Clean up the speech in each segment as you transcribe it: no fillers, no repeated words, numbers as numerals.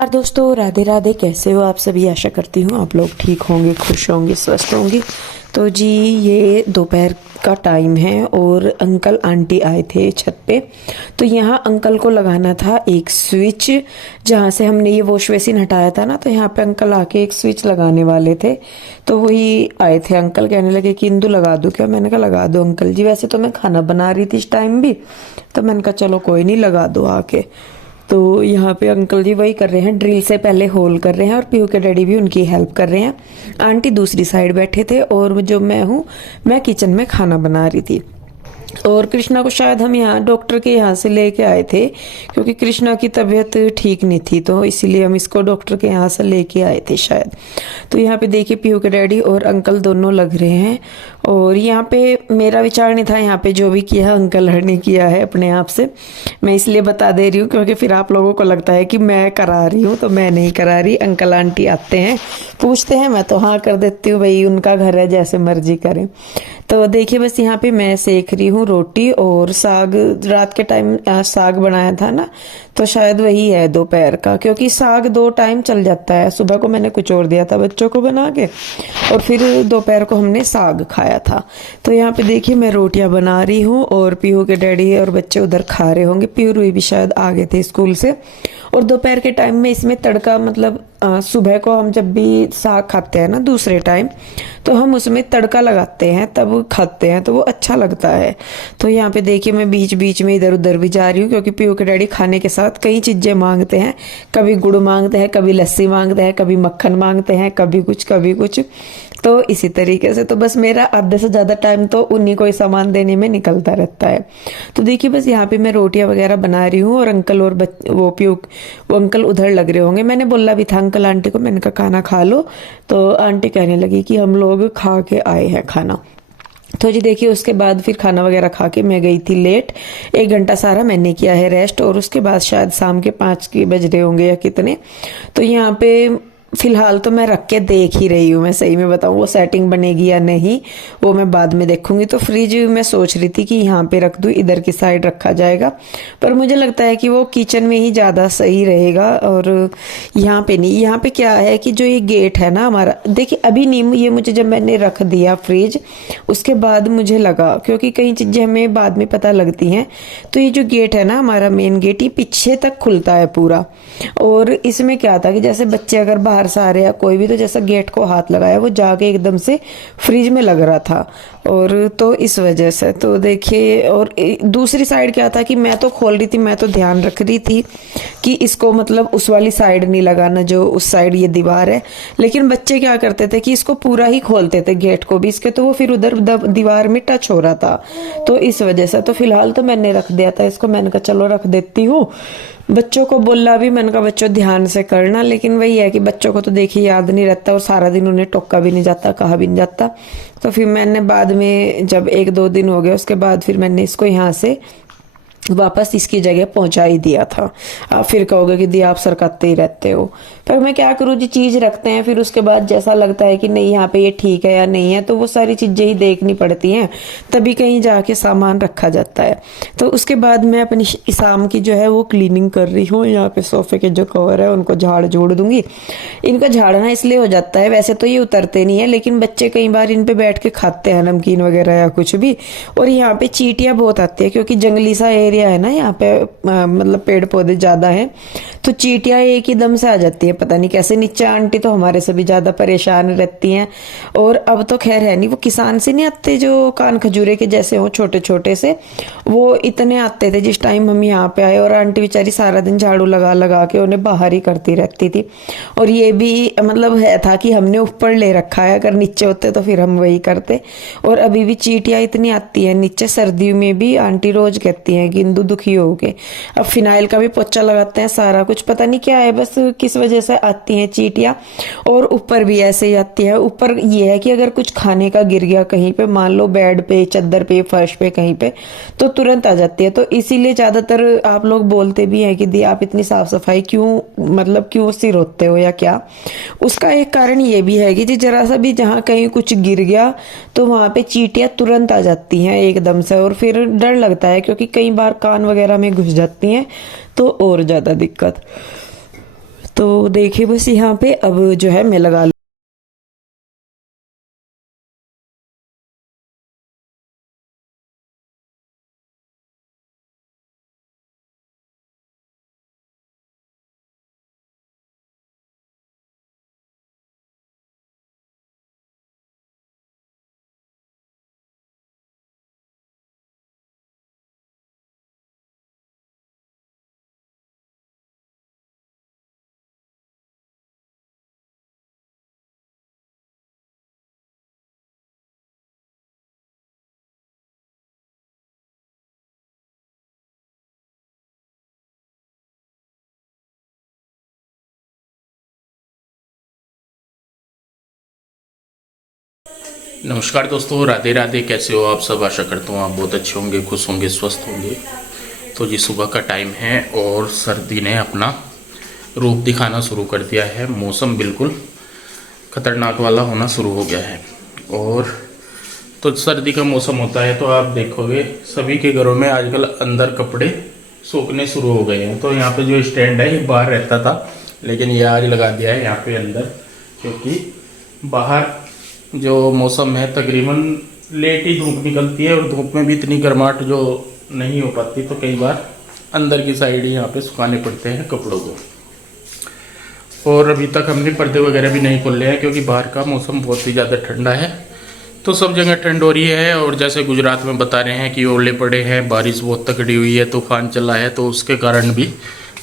और दोस्तों, राधे राधे। कैसे हो आप सभी? आशा करती हूँ आप लोग ठीक होंगे, खुश होंगे, स्वस्थ होंगे। तो जी, ये दोपहर का टाइम है और अंकल आंटी आए थे छत पे। तो यहाँ अंकल को लगाना था एक स्विच। जहाँ से हमने ये वॉश बेसिन हटाया था ना, तो यहाँ पे अंकल आके एक स्विच लगाने वाले थे। तो वही आए थे अंकल, कहने लगे कि इंदु लगा दूँ क्या? मैंने कहा लगा दो अंकल जी। वैसे तो मैं खाना बना रही थी इस टाइम भी, तो मैंने कहा चलो कोई नहीं, लगा दो आके। तो यहाँ पे अंकल जी वही कर रहे हैं, ड्रिल से पहले होल कर रहे हैं और पीहू के डैडी भी उनकी हेल्प कर रहे हैं। आंटी दूसरी साइड बैठे थे और जो मैं हूँ, मैं किचन में खाना बना रही थी। और कृष्णा को शायद हम यहाँ डॉक्टर के यहाँ से लेके आए थे, क्योंकि कृष्णा की तबीयत ठीक नहीं थी, तो इसीलिए हम इसको डॉक्टर के यहाँ से लेके आए थे शायद। तो यहाँ पे देखिए पीहू के डैडी और अंकल दोनों लग रहे हैं। और यहाँ पे मेरा विचार नहीं था, यहाँ पे जो भी किया अंकल ने किया है अपने आप से। मैं इसलिए बता दे रही हूँ क्योंकि फिर आप लोगों को लगता है कि मैं करा रही हूँ, तो मैं नहीं करा रही। अंकल आंटी आते हैं, पूछते हैं, मैं तो हाँ कर देती हूँ, भाई उनका घर है, जैसे मर्जी करें। तो देखिए बस यहाँ पे मैं सेक रही हूँ रोटी और साग। रात के टाइम साग बनाया था ना, तो शायद वही है दोपहर का, क्योंकि साग 2 टाइम चल जाता है। सुबह को मैंने कुछ और दिया था बच्चों को बना के, और फिर दोपहर को हमने साग खाया था। तो यहाँ पे देखिए मैं रोटियां बना रही हूँ और पीहू के डैडी और बच्चे उधर खा रहे होंगे। पीहू भी शायद आ गए थे स्कूल से। और दोपहर के टाइम में इसमें तड़का, मतलब सुबह को हम जब भी साग खाते हैं ना दूसरे टाइम, तो हम उसमें तड़का लगाते हैं तब खाते हैं, तो वो अच्छा लगता है। तो यहाँ पे देखिए मैं बीच बीच में इधर उधर भी जा रही हूँ, क्योंकि पीहू के डैडी खाने के साथ कई चीजें मांगते हैं। कभी गुड़ मांगते हैं, कभी लस्सी मांगते हैं, कभी मक्खन मांगते हैं, कभी कुछ कभी कुछ। तो इसी तरीके से तो बस मेरा आधे से ज्यादा टाइम तो उन्हीं को ही सामान देने में निकलता रहता है। तो देखिए बस यहाँ पे मैं रोटियां वगैरह बना रही हूँ और अंकल और वो अंकल उधर लग रहे होंगे। मैंने बोला भी था अंकल आंटी को, मैंने कहा खाना खा लो। तो आंटी कहने लगी कि हम लोग खा के आए हैं खाना। तो जी देखिए उसके बाद फिर खाना वगैरह खा के मैं गई थी लेट। 1 घंटा सारा मैंने किया है रेस्ट, और उसके बाद शायद शाम के 5 के बज रहे होंगे या कितने। तो यहाँ पे फिलहाल तो मैं रख के देख ही रही हूँ। मैं सही में बताऊँ, वो सेटिंग बनेगी या नहीं वो मैं बाद में देखूंगी। तो फ्रिज मैं सोच रही थी कि यहाँ पे रख दूँ, इधर की साइड रखा जाएगा, पर मुझे लगता है कि वो किचन में ही ज़्यादा सही रहेगा और यहाँ पे नहीं। यहाँ पे क्या है कि जो ये गेट है ना हमारा, देखिए अभी नहीं, ये मुझे जब मैंने रख दिया फ्रिज उसके बाद मुझे लगा, क्योंकि कई चीज़ें हमें बाद में पता लगती हैं। तो ये जो गेट है ना हमारा मेन गेट, ये पीछे तक खुलता है पूरा। और इसमें क्या था कि जैसे बच्चे अगर बाहर से आ रहे या कोई भी, तो जैसा गेट को हाथ लगाया वो जाके एकदम से फ्रिज में लग रहा था। और तो इस वजह से तो देखिए, और दूसरी साइड क्या था कि मैं तो खोल रही थी, मैं तो ध्यान रख रही थी कि इसको मतलब उस वाली साइड नहीं लगाना जो उस साइड ये दीवार है। लेकिन बच्चे क्या करते थे कि इसको पूरा ही खोलते थे गेट को भी इसके, तो वो फिर उधर दीवार में टच हो रहा था। तो इस वजह से तो फिलहाल तो मैंने रख दिया था इसको। मैंने कहा चलो रख देती हूँ। बच्चों को बोला भी, मैंने कहा बच्चों ध्यान से करना, लेकिन वही है कि बच्चों को तो देखिए याद नहीं रहता और सारा दिन उन्हें टोका भी नहीं जाता, कहा भी नहीं जाता। तो फिर मैंने बाद में जब 1-2 दिन हो गए उसके बाद फिर मैंने इसको यहाँ से वापस इसकी जगह पहुंचा ही दिया था। आप फिर कहोगे कि दी आप सरकाते ही रहते हो, पर मैं क्या करूँ जी, चीज रखते हैं फिर उसके बाद जैसा लगता है कि नहीं यहाँ पे ये ठीक है या नहीं है, तो वो सारी चीजें ही देखनी पड़ती हैं, तभी कहीं जाके सामान रखा जाता है। तो उसके बाद मैं अपनी शाम की जो है वो क्लीनिंग कर रही हूँ। यहाँ पे सोफे के जो कवर है उनको झाड़ जोड़ दूंगी। इनका झाड़ना इसलिए हो जाता है, वैसे तो ये उतरते नहीं है, लेकिन बच्चे कई बार इन पे बैठ के खाते हैं नमकीन वगैरह या कुछ भी। और यहाँ पे चींटियां बहुत आती है, क्योंकि जंगली सा एरिया है ना यहाँ पे, मतलब पेड़ पौधे ज्यादा हैं, तो चींटियां एक ही दम से आ जाती है, पता नहीं कैसे। नीचे आंटी तो हमारे से भी ज्यादा परेशान रहती हैं। और अब तो खैर है नहीं, वो किसान से नहीं आते जो कान खजूरे के जैसे हो छोटे छोटे से, वो इतने आते थे जिस टाइम हम यहाँ पे आए। और आंटी बेचारी सारा दिन झाड़ू लगा लगा के उन्हें बाहर ही करती रहती थी। और ये भी मतलब है था कि हमने ऊपर ले रखा है, अगर नीचे होते तो फिर हम वही करते। और अभी भी चींटियां इतनी आती है नीचे, सर्दियों में भी आंटी रोज कहती हैं कि इंदु दुखी हो गए। अब फिनाइल का भी पोछा लगाते हैं, सारा कुछ, पता नहीं क्या है, बस किस वजह से आती हैं चींटियां। और ऊपर भी ऐसे ही आती है। ऊपर ये है कि अगर कुछ खाने का गिर गया कहीं पे, मान लो बेड पे, चादर पे, फर्श पे कहीं पे, तो तुरंत आ जाती है। तो इसीलिए ज्यादातर आप लोग बोलते भी हैं कि दी आप इतनी साफ सफाई क्यों, मतलब क्यों सिर होते हो या क्या। उसका एक कारण ये भी है कि जी जरा सा भी जहाँ कहीं कुछ गिर गया तो वहां पे चींटियां तुरंत आ जाती हैं एकदम से। और फिर डर लगता है, क्योंकि कई बार कान वगैरह में घुस जाती हैं, तो और ज्यादा दिक्कत। तो तो देखिए बस यहाँ पे अब जो है मैं लगा नमस्कार दोस्तों, राधे राधे। कैसे हो आप सब? आशा करता हूँ आप बहुत अच्छे होंगे, खुश होंगे, स्वस्थ होंगे। तो जी सुबह का टाइम है और सर्दी ने अपना रूप दिखाना शुरू कर दिया है। मौसम बिल्कुल खतरनाक वाला होना शुरू हो गया है। और तो सर्दी का मौसम होता है तो आप देखोगे सभी के घरों में आजकल अंदर कपड़े सूखने शुरू हो गए हैं। तो यहाँ पे जो स्टैंड है ये बाहर रहता था, लेकिन ये आज लगा दिया है यहाँ पे अंदर, क्योंकि बाहर जो मौसम है तकरीबन लेट ही धूप निकलती है और धूप में भी इतनी गर्माहट जो नहीं हो पाती, तो कई बार अंदर की साइड ही यहाँ पे सुखाने पड़ते हैं कपड़ों को। और अभी तक हमने पर्दे वगैरह भी नहीं खोले हैं क्योंकि बाहर का मौसम बहुत ही ज़्यादा ठंडा है। तो सब जगह ठंड हो रही है और जैसे गुजरात में बता रहे हैं कि ओले पड़े हैं, बारिश बहुत तकड़ी हुई है, तूफान चला है, तो उसके कारण भी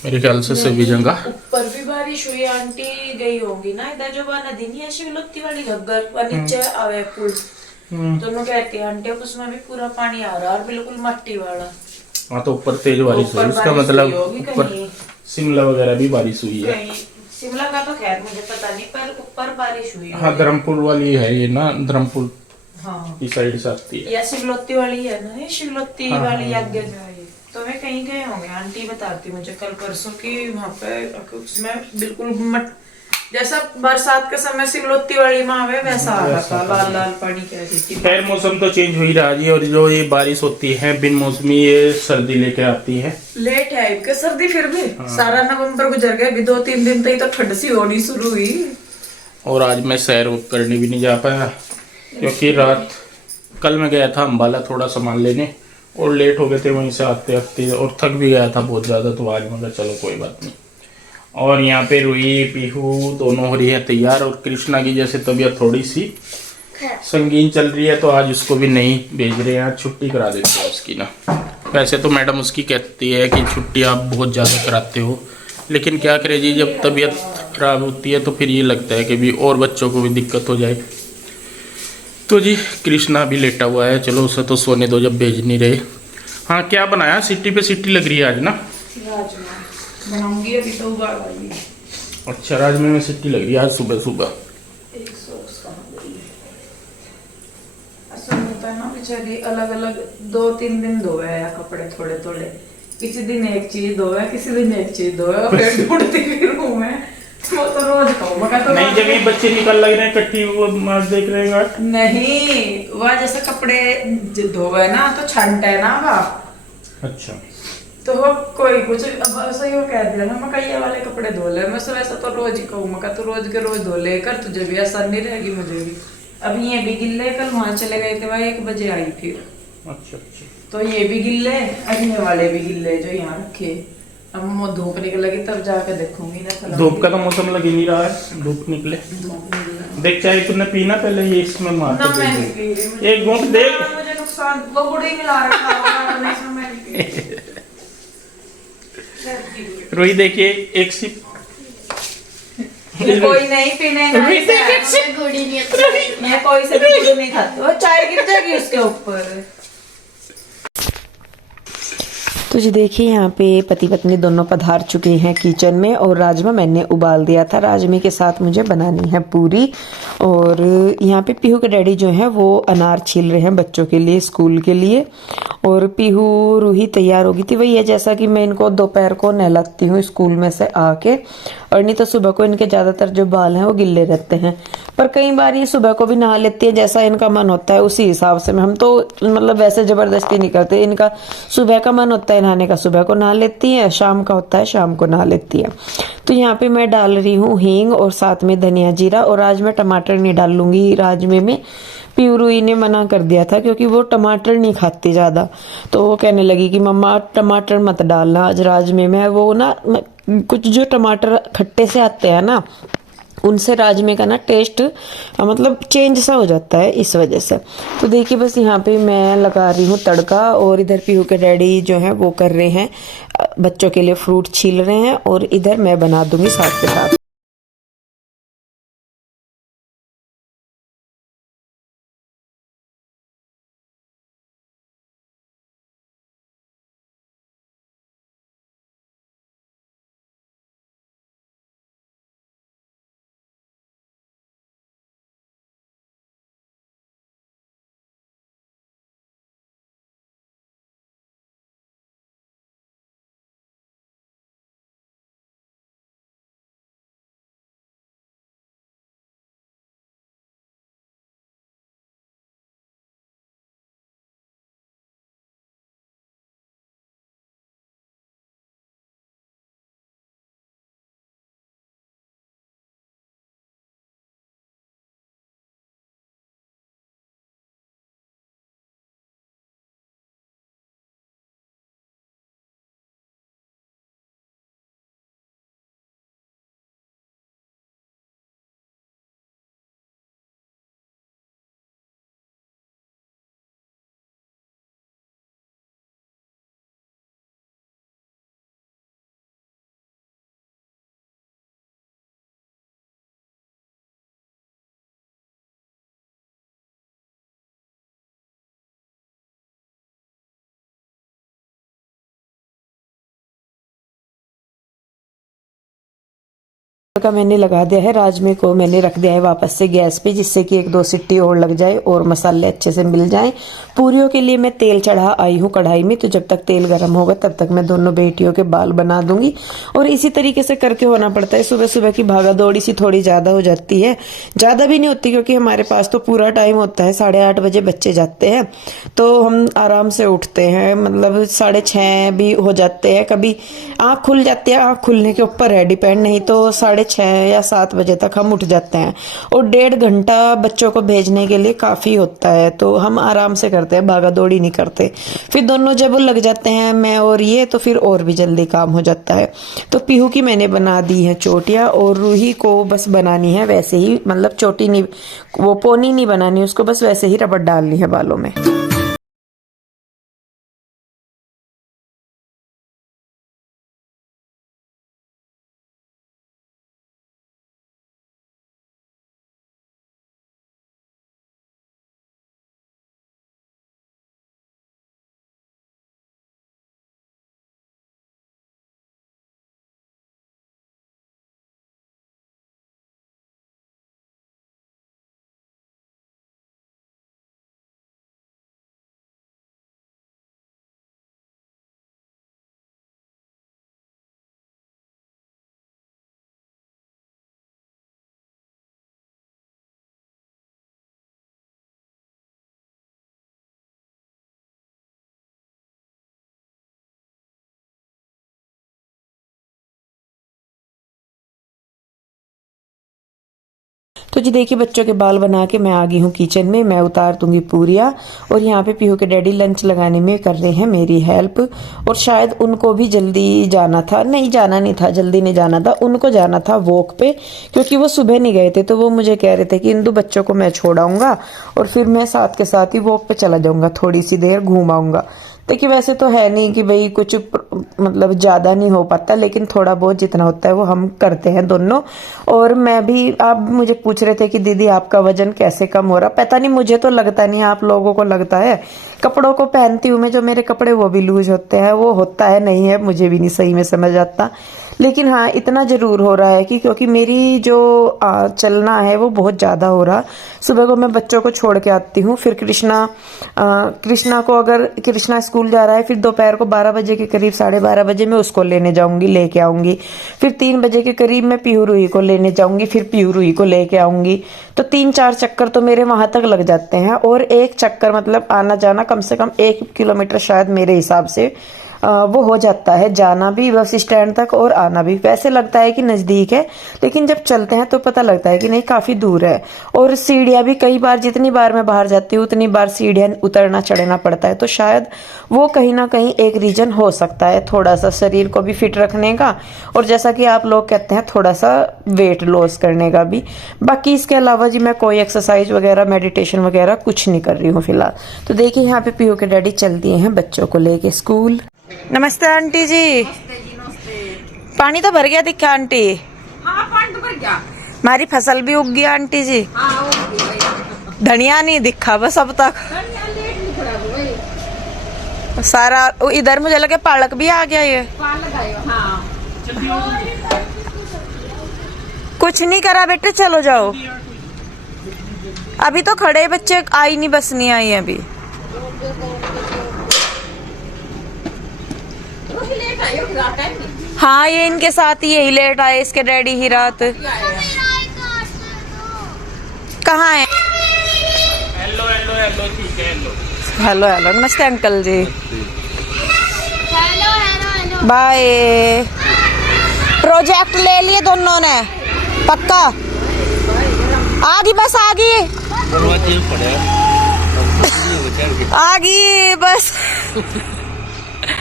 मेरे ख्याल से सभी जगह ऊपर भी बारिश हुई। आंटी गई होगी ना इधर, जो वह नदी नहीं है शिवलत्ती वाली घग्गर, वह नीचे आवे पुल, दोनों कहते हैं आंटी, अब उसमें भी पूरा पानी आ रहा है और बिल्कुल मट्टी वाला। हाँ, तो ऊपर तेज बारिश हुई, इसका मतलब ऊपर शिमला वगैरह भी बारिश हुई है। शिमला का तो खैर मुझे पता नहीं, पर ऊपर बारिश हुई है। हाँ, धर्मपुर वाली है ये ना, धर्मपुर हाँ की साइड से आती है, या शिवलत्ती वाली है ना, ये शिवलत्ती हाँ, वाली हाँ, आगे जाए। तो वे कहीं गए होंगे, आंटी बताती मुझे कल परसों की, वहाँ पे उसमें बिल्कुल जैसा बरसात के समय शिवलत्ती वाली माँ है वैसा आ रहा था, लाल लाल पानी कह रही थी। खैर मौसम तो चेंज हो ही रहा है और जो ये बारिश होती है बिन मौसमी, ये सर्दी लेके आती है। लेट है इनके सर्दी, फिर भी सारा नवंबर गुजर गया, अभी 2-3 दिन तक तो ठंड सी होनी शुरू हुई। और आज मैं सैर करने भी नहीं जा पाया क्योंकि कल मैं गया था अम्बाला थोड़ा सामान लेने और लेट हो गए थे वहीं से आते आते, और थक भी गया था बहुत ज़्यादा। तो आज मैं चलो कोई बात नहीं। और यहाँ पे रुई पीहू दोनों हो रही है तैयार, और कृष्णा की जैसे तबीयत थोड़ी सी संगीन चल रही है तो आज उसको भी नहीं भेज रहे हैं, छुट्टी करा देते हैं उसकी ना। वैसे तो मैडम उसकी कहती है कि छुट्टी आप बहुत ज़्यादा कराते हो, लेकिन क्या करें जी, जब तबीयत खराब होती है तो फिर ये लगता है कि भी और बच्चों को भी दिक्कत हो जाए। तो जी कृष्णा भी लेटा हुआ है, चलो उसे तो सोने दो जब भेज नहीं रहे। हाँ, क्या बनाया? सिटी पे सिटी लग रही है आज ना, राजमा बनाऊंगी अभी तो उबाल वाली। अच्छा, राजमा में सिटी लग रही है आज सुबह सुबह। बेचारी अलग अलग 2-3 दिन धोए या कपड़े थोड़े थोड़े, किसी दिन एक चीज धोए, किसी दिन एक चीज धोए, फिर ढूंढती फिर हूँ मैं। वो तो रोज खाऊंगा तो नहीं, जब ये बच्चे निकल लग रहे हैं कट्टी, वो मार देख रहे हैं नहीं, वह जैसे कपड़े धोए ना तो छंट है ना वह। अच्छा, तो वो कोई कुछ अब सही वो कह दिया ना, मकैया वाले कपड़े धो ले, मैं ऐसा तो रोज ही कहूँ, मैं तो रोज के रोज धो ले कर, तुझे भी आसान नहीं रहेगी मुझे भी। अब ये भी गिल्ले, कल वहां चले गए थे, वह 1 बजे आई फिर। अच्छा अच्छा, तो ये भी गिल्ले, अन्य वाले भी गिल्ले जो यहाँ रखे। अब वो धूप निकलेगी तब जाके देखूंगी ना। धूप का तो मौसम लग ही नहीं रहा है, धूप निकले। देख चाहे तूने पीना पहले, ये इसमें मार ना मैं नहीं पी रही, एक घूंट देख, मुझे नुकसान, वो बुढ़ी मिला रखा होगा नहीं इसमें, मैं नहीं पी रही। रोही देखिए एक सिप, कोई नहीं पीने का, मैं कोई से भी नहीं खाती, वो चाय गिर जाएगी उसके ऊपर। तो जी देखिए यहाँ पे पति पत्नी दोनों पधार चुके हैं किचन में, और राजमा मैंने उबाल दिया था, राजमे के साथ मुझे बनानी है पूरी। और यहाँ पे पीहू के डैडी जो हैं वो अनार छील रहे हैं बच्चों के लिए, स्कूल के लिए। और पीहू रूही तैयार हो गई थी। वही है जैसा कि मैं इनको दोपहर को नहलाती हूँ स्कूल में से आके, और नहीं तो सुबह को इनके ज्यादातर जो बाल हैं वो गिल्ले रहते हैं, पर कई बार ये सुबह को भी नहा लेती है, जैसा इनका मन होता है उसी हिसाब से। हम तो मतलब वैसे जबरदस्ती नहीं करते, इनका सुबह का मन होता है नहाने का सुबह को नहा लेती है, शाम का होता है शाम को नहा लेती है। तो यहाँ पे मैं डाल रही हूँ हींग और साथ में धनिया जीरा, और आज मैं टमाटर नहीं डाल लूंगी राजमे में। प्यूरुई ने मना कर दिया था क्योंकि वो टमाटर नहीं खाती ज्यादा, तो वो कहने लगी कि मम्मा टमाटर मत डालना आज राजमे में। वो ना कुछ जो टमाटर खट्टे से आते हैं ना, उनसे राजमे का ना टेस्ट मतलब चेंज सा हो जाता है, इस वजह से। तो देखिए बस यहाँ पे मैं लगा रही हूँ तड़का, और इधर पीहू के डैडी जो है वो कर रहे हैं बच्चों के लिए फ्रूट छील रहे हैं, और इधर मैं बना दूंगी साथ के साथ। का मैंने लगा दिया है, राजमे को मैंने रख दिया है वापस से गैस पे, जिससे कि एक दो सीटी और लग जाए और मसाले अच्छे से मिल जाएं। पूरियों के लिए मैं तेल चढ़ा आई हूँ कढ़ाई में, तो जब तक तेल गर्म होगा तब तक मैं दोनों बेटियों के बाल बना दूंगी। और इसी तरीके से करके होना पड़ता है, सुबह सुबह की भागा दौड़ी सी थोड़ी ज्यादा हो जाती है, ज्यादा भी नहीं होती क्योंकि हमारे पास तो पूरा टाइम होता है, 8:30 बजे बच्चे जाते हैं, तो हम आराम से उठते हैं, मतलब 6:30 भी हो जाते हैं, कभी आँख खुल जाती है, आँख खुलने के ऊपर है डिपेंड, नहीं तो 6:30 या 7 बजे तक हम उठ जाते हैं। और 1.5 घंटा बच्चों को भेजने के लिए काफी होता है, तो हम आराम से करते हैं, भागा दौड़ी नहीं करते। फिर दोनों जब लग जाते हैं मैं और ये, तो फिर और भी जल्दी काम हो जाता है। तो पीहू की मैंने बना दी है चोटियां, और रूही को बस बनानी है वैसे ही, मतलब चोटी नहीं, वो पोनी नहीं बनानी, उसको बस वैसे ही रबड़ डालनी है बालों में। तो जी देखिए बच्चों के बाल बना के मैं आ गई हूँ किचन में, मैं उतार दूंगी पूरियाँ, और यहाँ पे पीहू के डैडी लंच लगाने में कर रहे हैं मेरी हेल्प। और शायद उनको भी जल्दी जाना था, नहीं जाना नहीं था, जल्दी नहीं जाना था, उनको जाना था वॉक पे, क्योंकि वो सुबह नहीं गए थे, तो वो मुझे कह रहे थे कि इंदु बच्चों को मैं छोड़ाऊंगा और फिर मैं साथ के साथ ही वॉक पे चला जाऊंगा, थोड़ी सी देर घूम आऊंगा। देखिए वैसे तो है नहीं कि भाई कुछ मतलब ज्यादा नहीं हो पाता, लेकिन थोड़ा बहुत जितना होता है वो हम करते हैं दोनों। और मैं भी, आप मुझे पूछ रहे थे कि दीदी आपका वजन कैसे कम हो रहा, पता नहीं, मुझे तो लगता नहीं, आप लोगों को लगता है। कपड़ों को पहनती हूँ मैं, जो मेरे कपड़े वो भी लूज होते हैं, वो होता है नहीं है, मुझे भी नहीं सही में समझ आता। लेकिन हाँ इतना ज़रूर हो रहा है कि क्योंकि मेरी जो चलना है वो बहुत ज़्यादा हो रहा। सुबह को मैं बच्चों को छोड़ के आती हूँ, फिर कृष्णा को, अगर कृष्णा स्कूल जा रहा है, फिर दोपहर को 12 बजे के करीब, 12:30 बजे मैं उसको लेने जाऊँगी, लेके आऊँगी। फिर 3 बजे के करीब मैं पीहू रूही को लेने जाऊँगी, फिर पीहू रूही को लेके आऊँगी। तो 3-4 चक्कर तो मेरे वहाँ तक लग जाते हैं। और एक चक्कर मतलब आना जाना कम से कम 1 किलोमीटर शायद मेरे हिसाब से वो हो जाता है, जाना भी बस स्टैंड तक और आना भी। वैसे लगता है कि नज़दीक है, लेकिन जब चलते हैं तो पता लगता है कि नहीं काफ़ी दूर है। और सीढ़ियाँ भी कई बार, जितनी बार मैं बाहर जाती हूँ उतनी बार सीढ़ियाँ उतरना चढ़ना पड़ता है। तो शायद वो कहीं ना कहीं एक रीज़न हो सकता है, थोड़ा सा शरीर को भी फिट रखने का, और जैसा कि आप लोग कहते हैं थोड़ा सा वेट लॉस करने का भी। बाकी इसके अलावा जी मैं कोई एक्सरसाइज वगैरह, मेडिटेशन वगैरह कुछ नहीं कर रही हूँ फिलहाल। तो देखिए यहाँ पे पीहू के डैडी चल दिए हैं बच्चों को लेके स्कूल। नमस्ते आंटी जी। पानी तो भर गया दिखा आंटी? हाँ, पानी तो भर गया। हमारी फसल भी उग गई आंटी जी। हाँ, उग गई। धनिया नहीं दिखा बस अब तक। सारा इधर मुझे लगे पालक भी आ गया। ये पालक आयो, हाँ। कुछ नहीं करा बेटे, चलो जाओ। अभी तो खड़े बच्चे आई नहीं, बस नहीं आई अभी। हाँ ये इनके साथ ही यही लेट आए, इसके डैडी ही रात। कहाँ है? हेलो हेलो हेलो, ठीक है, हेलो हेलो हेलो, नमस्ते uncle ji. Hello hello hello. Bye. Project ले लिए दोनों ने पक्का? आगी बस, आगी आगी बस।